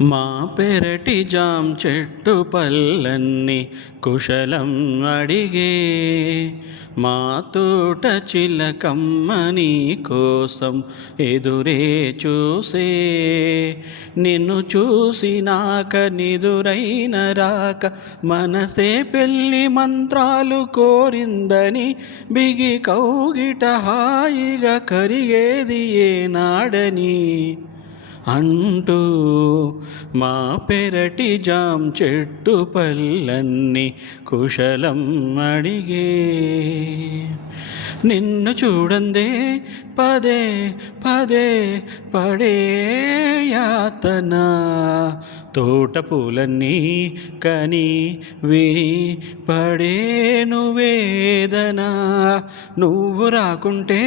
మా పెరటి జాం చెట్టు పళ్ళన్నీ కుశలం అడిగే, మా తోట చిలకమ్మ నీ కోసం ఎదురే చూసే. నిన్ను చూసినాక నిదురైన రాక మనసే పెళ్ళి మంత్రాలు కోరిందని బిగి కౌగిట హాయిగా కరిగేది ఏనాడని అంటూ మా పెరటి జాం చెట్టు పళ్ళన్నీ కుశలం అడిగే. నిన్ను చూడందే పదే పదే పడే యాతన, తోట పూలన్నీ కని విని పడేను వేదన. నువ్వు రాకుంటే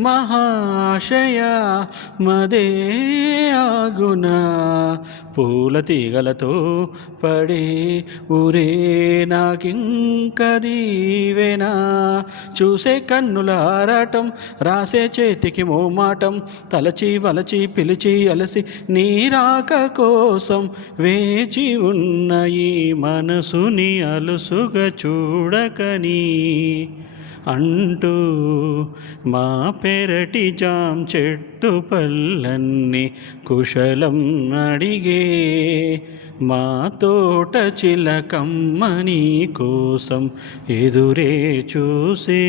మహాశయ మదే ఆగునా, పూల తీగలతో పడే ఊరే నాకింక దీవెనా. చూసే కన్నుల ఆరాటం, రాసే చేతికి మోమాటం, తలచి వలచి పిలిచి అలసి నీ రాక కోసం వేచి ఉన్న ఈ మనసుని అలుసుగా చూడకని అంటూ మా పెరటి జాం చెట్టు పళ్ళన్నీ కుశలం అడిగే. మా తోట చిలకమ్మ నీ కోసం ఎదురే చూసే.